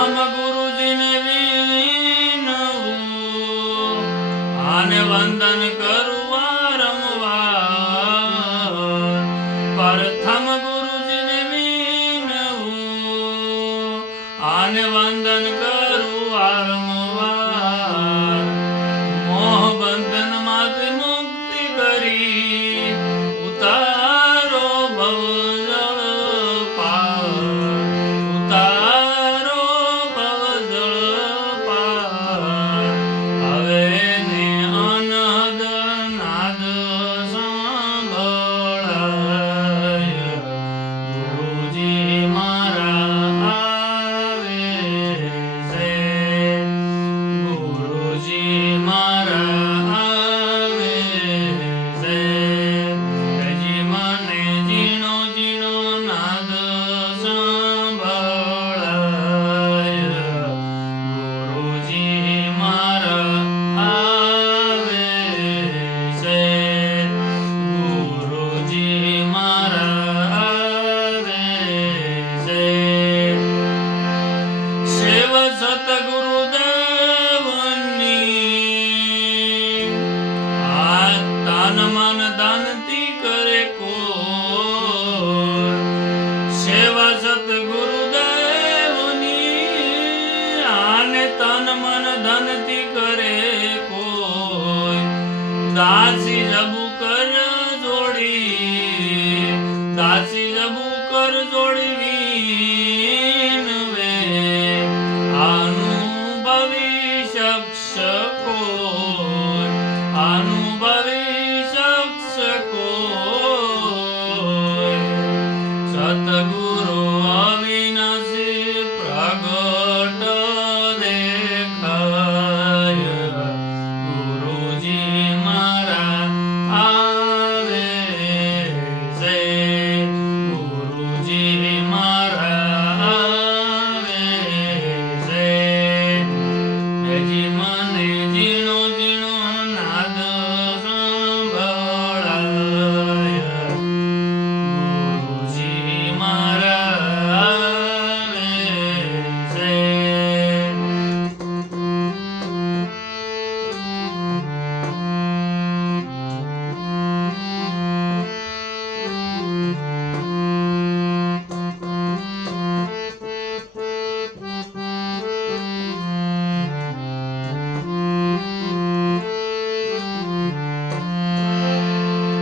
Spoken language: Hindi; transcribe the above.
हम गुरु जिन वीन हूँ। आने वंदन कर 垃圾人